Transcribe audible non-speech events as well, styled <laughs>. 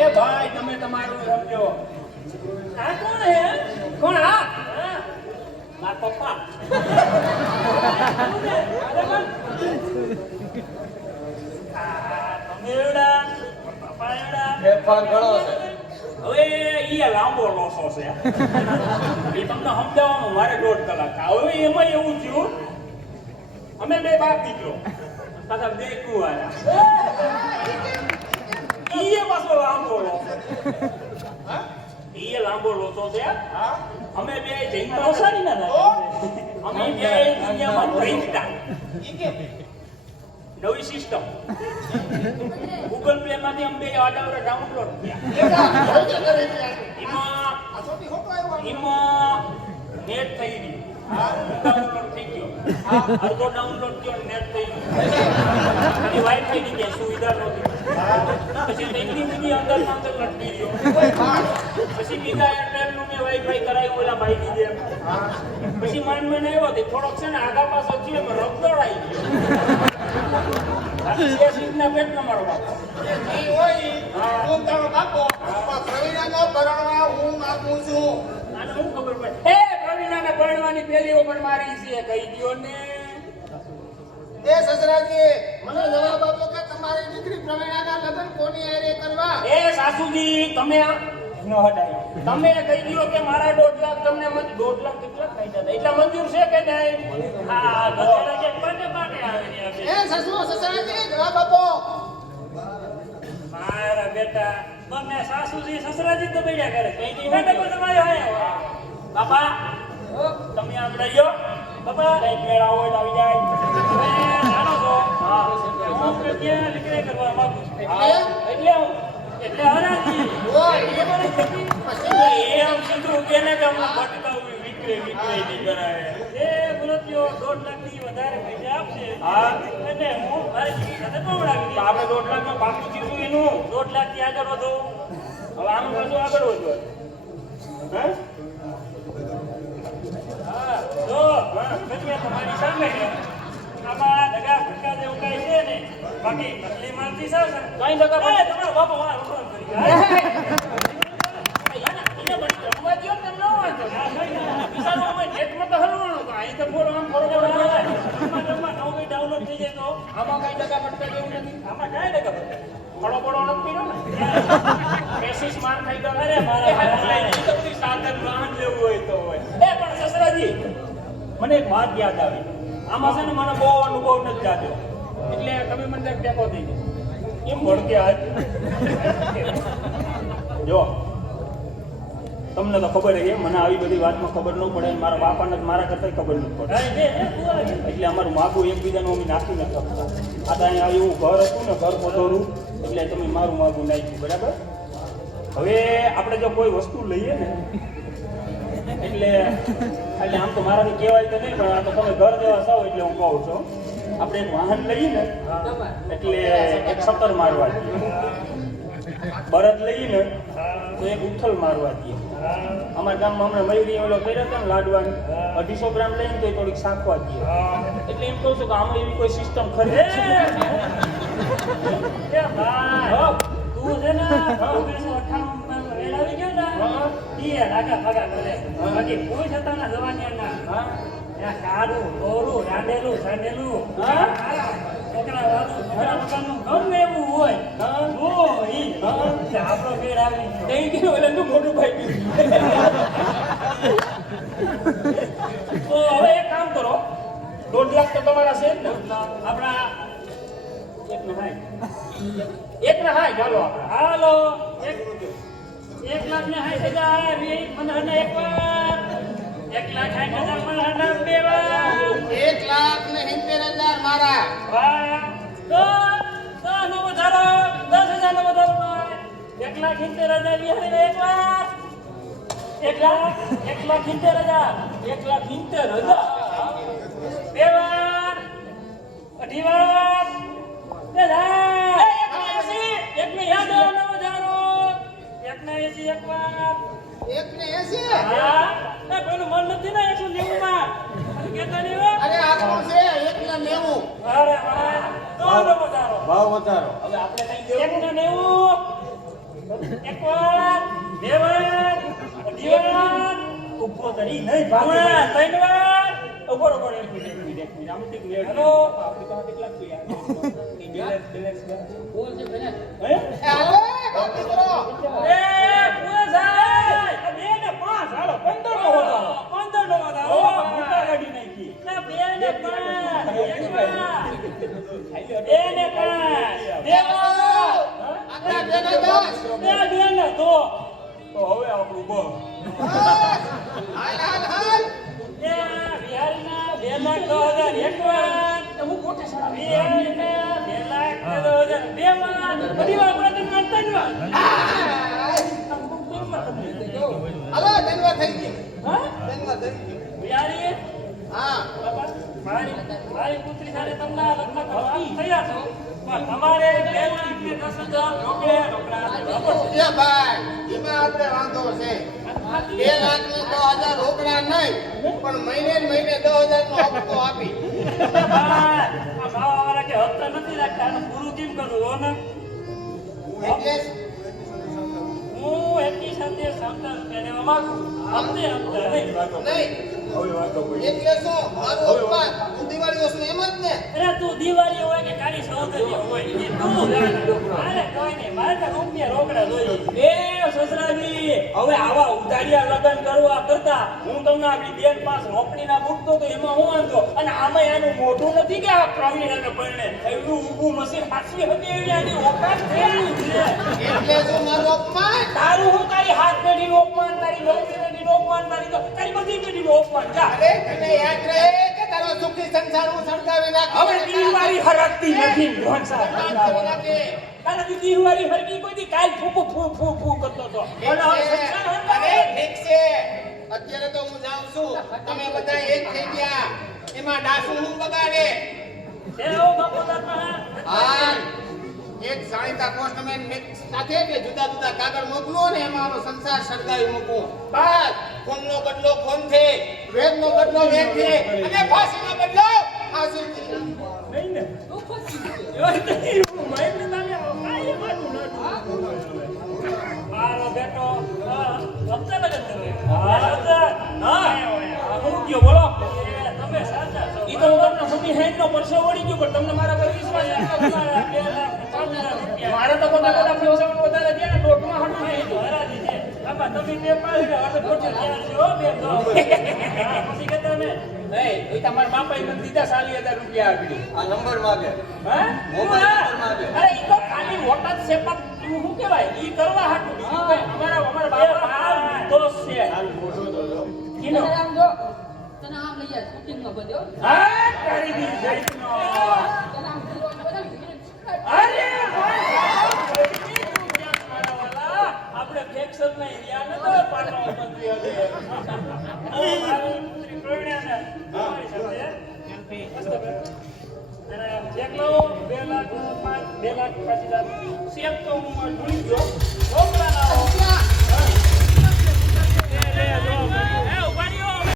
એ ભાઈ તમે તમારું સમજો. આ કોણ હે? કોણ? આ હા. મારા પપ્પા. હે? પણ. તમે એવડા પપ્પા એવડા ફેરફાર ઘણો છે હવે ઈ લાંબો લોસો છે. એ તમને સમજાવવાનું મારે દોઢ કલાક. હવે એમાં એવું થયું. અમે બે બાપ દીકરો પાછા બે કુવારા. ઈ પાછો લાંબો લોસો ઈએ લાંબો લોસો છે. અમે બે જઈને નવસારી ના <laughs> અમે બે દુનિયામાં ભેંચતા નવી સિસ્ટમ ગૂગલ પ્લે માંથી અમે બે ઓર્ડર ડાઉનલોડ કર્યા એમાં એમાં નેટ થઈ ગયું ડાઉનલોડ થઈ ગયો અડધો ડાઉનલોડ થયો નેટ થઈ ગયું અને વાઈફાઈ ની ક્યાંય સુવિધા નહોતી પછી ટેકની બીજી અંદર અંદર લટકી ગયો પછી બીજા એરટેલનું મેં વાઈફાઈ કરાવ્યું ઓલા ભાઈ ની જેમ પછી માંડ મને આવ્યો તે થોડોક છે. ને આગા પાછો થયો એમાં રગદોડ આવી ગયો આ બે સીટના પેટમાં મારો બાપો ખબર પડે એ પ્રવીણાને પરણવાની પણ મારી છે કહી દ્યો ને. એ સાસુજી તમે ન હટાય. તમે કહી દ્યો કે મારા દોઢ લાખ તમને દોઢ લાખ કેટલા જતા એટલા મંજૂર છે કે નહીં? હા ગધેડા જે પાટે પાટે આવે ને આ બે. મારા બેટા બંને સાસુજી સસરાજી તો બેઠા કરે કઈ દી બેટા પણ તમારે આયા બાપા તમે આમ રહ્યો બાબા બાપા મેળા હોય તો આવી જાય. તમે જાણો હા. હું કે નીકળે કરવા માંગુ એટલે એટલે હરાજી. એ આમ સીધું કે ને કે હમણાં ભટકાવું વિકરે વિકરે નહીં કરાવે. એ બોલત્યો દોઢ લાખથી વધારે પૈસા આપશે. હા. એટલે હું મારી દીકરી સાથે પવડાવી આપણે દોઢ એનું? દોઢ લાખથી આગળ વધો. હવે આમ પાછું આગળ વધો. હા? જો હા તમારી સામે છે આમાં દગા ફટકા જેવું કાંઈ છે ને બાકી નકલી મારતી છે કઈ દગા એ તમારો બાપો મારા ઉઠવાનું કરી આમ કંઈ ટકા ફટકા જેવું નથી આમાં કાંઈ ફટકા ફળો બળો નથી પીડ્યો ને કેસીસ માર ખાઈ ગયો સાધન વાહન લેવું હોય તો હોય એ પણ સસરાજી. મને એક વાત યાદ આવી. આમાં છે ને મને બહુ અનુભવ નથી જાગ્યો. એટલે તમે મને એક ટેકો દઈ દો. કેમ ભડકે આજ? જો તમને તો ખબર છે મને આવી બધી વાતમાં ખબર ન પડે મારા બાપાને જ મારા કરતા ખબર નથી પડે. એટલે અમારું માગું એકબીજાનું અમે નાખી નથી શકતા આ તો અહીંયા એવું ઘર હતું ને ઘર પધોરું એટલે તમે મારું માગું નાખ્યું બરાબર? હવે આપણે જો કોઈ વસ્તુ લઈએ ને એટલે એટલે આમ તો મારાથી કહેવાય તો નહીં પણ આ તો તમે ઘર જેવા છો એટલે હું કહું છું. આપણે એક વાહન લઈએ ને એટલે એક સતર મારવા દઈએ બરત લઈએ ને તો એક ઉથલ મારવા દઈએ અમારા ગામમાં હમણાં મયુરી ઓલો કર્યો હતો ને લાડવા અઢીસો ગ્રામ લઈને તો એ થોડીક શાખવા દઈએ એટલે એમ કહું છું કે આમાં એવી કોઈ સિસ્ટમ ખરી છે તું છે ને ઓગણીસો અઠ્ઠાણું વેલાવી ગયો ને રાગા ભાગા કરે. બાકી કોઈ થતા જવાની ના હા? ત્યાં કાળું ધોરું રાંધેલું સાંધેલું. હા? છોકરા વાળું છોકરા વગરનું ગમે એવું હોય? જો ઈ આપણો ભેળ આવી ગયો. તે મોટું ભાઈ તો હવે એક કામ કરો. દોઢ લાખ તો તમારા છે ને. આપણા એક ના હાય એક ના હાય ચાલો આપણે. હાલો. એક એક લાખ ને સાઠ હજાર વીસ પંદર ને એક વાર એક લાખ સાઠ હજાર પંદર ને બે વાર એક લાખ ને સિત્તેર હજાર મારા. વાહ. તો દસ નો વધારો દસ હજાર નો વધારો એક લાખ સિત્તેર હજાર બિહારી ને એક વાર એક લાખ એક લાખ સિત્તેર હજાર એક લાખ સિત્તેર હજાર. બે વાર અઢી વાર. બે હજાર. એક ને નેવું. વધારો ભાવ વધારો. હવે આપણે કઈ દેવું? એક ને નેવું. એક વાર બે વાર અઢી વાર ઊભો કરી નહીં ભાવ ત્રણ વાર ઊભો ઊભો એક મિનિટ, એક મિનિટ, એક મિનિટ. આમ લેટ. હેલો. આપણી પાસે કેટલા છે યાર? ઈ બેલેન્સ, બેલેન્સ હે? હાલો, બાકી કરો. એ પૂરા સાહેબ બે ને પાંચ, હાલો, પંદર નો વધારો. નો વધારો ભૂકા કાઢી નાખી. ના, બે ને પાંચ એક વાર. બે ને પાંચ બે વાર. આપણા બેનો દસ. બે બે ને દો તો હવે આપણું બસ. હાલ, હાલ, હાલ. લાખ દસ હજાર એક વાર બિહારીના બે લાખ દસ હજાર બે વાર બધી વાર આપણે ધન્યવાદ થઈ ગયું. હા થઈ ગયું. બિહારી હા. મારી મારી પુત્રી સાથે તમને લગ્ન કરવા તૈયાર છો તમારે બે લાખ કે દસ વાંધો છે. બે લાખ ને દસ હજાર રોકડા નહીં પણ મહિને મહિને દસ હજાર નો હપ્તો આપી હો હું એટલી સાથે સમતલ પહેરવા માંગુ. હપ્તે હપ્તા નહીં. એટલે શું? મારું અપમાન હું દિવાળી વસ્તુ એમ જ ને? અરે તું દિવાળી હોય કે કાળી સૌંદર્ય હોય એ તું મારે કોઈ નહીં મારે તો રૂપિયા રોકડા જોઈએ એ સસરાજી હવે આવા ઉધારિયા લગ્ન કરવા કરતા હું તમને આપણી બેન પાસ નોકરીના મૂકતો તો એમાં હું વાંધો? અને આમાં એનું મોઢું નથી કે આ પ્રવીણાને પરણે એવડું ઊભું મશીન હાથવી હતી એવી આની ઓકાત થયેલી છે. એટલે શું મારું અપમાન? તારું હું તારી હાથ પેઢીનું અપમાન તારી નવ અપમાન તારી તો તારી બધી પેઢીનું અપમાન જા. અરે તને યાદ રહે કે તારો સુખી સંસાર હું સળગાવી નાખી હવે દિવાળી હરકતી નથી રોહન સાહેબ તારા દી દિવાળી હરકી કોઈ કાલ ફૂફુ ફૂ ફૂ ફૂ કરતો. અરે ઠીક છે. અત્યારે તો હું જાઉં છું. તમે બધા એક થઈ ગયા. એમાં ડાસુ હું બગાડે. હા. એક જાણીતા પોસ્ટમેન સાથે કે જુદા જુદા કાગળ મોકલો ને એમાં આનો સંસાર સળગાવી મૂકું. બસ ખૂનનો બદલો ખૂનથી વેદનો બદલો વેદથી અને ફાંસીનો બદલો ફાંસીથી નહીં ને? બેટો. હા, લગન કરે. હા, હા. હું કયો બોલો. તમે સાચા છો. ઈ તો હું તમને મોટી હેન્ડનો પરસો વળી ગયો પણ તમને મારા પર વિશ્વાસ તમારા બે લાખ ને પાંચ હજાર રૂપિયા. મારે તો બધા બધા પૈસામાં વધારે થયા ને દોઢમાં હાટું છે. એ હરાજી છે. બાપા, તમે બે પાડી રહ્યા, હવે ખોટી તૈયાર છે, બે તો. પછી કહેતા ને, "એ, એ તમારા બાપાએ મને દીધા સાલી હજાર રૂપિયા આપી આ નંબર માગે હા? મોબાઈલ માગે. અરે ઈ તો ખાલી વોટર છે પણ તું શું કહેવાય ઈ કરવા હાટું બીજું અમારા અમારા બાપા દોસ્ત છે કીનો? આમ જો તને આમ લઈ જાય નો બધો હા તારી બી જાતનો. તને આમ ફરવાનું બનાવી અરે ભાઈ, મારા વાલા, આપણે ફેક્શન ના એરિયા નતો પાટવા બંધી હતી. હવે મારી પુત્રી પ્રવીણાને તમારી સાથે મસ્ત બેઠો. અને ચેક લાવો, બે લાખ પાંચ બે લાખ પાંચ હજાર ચેક તો હું ભૂલી ગયો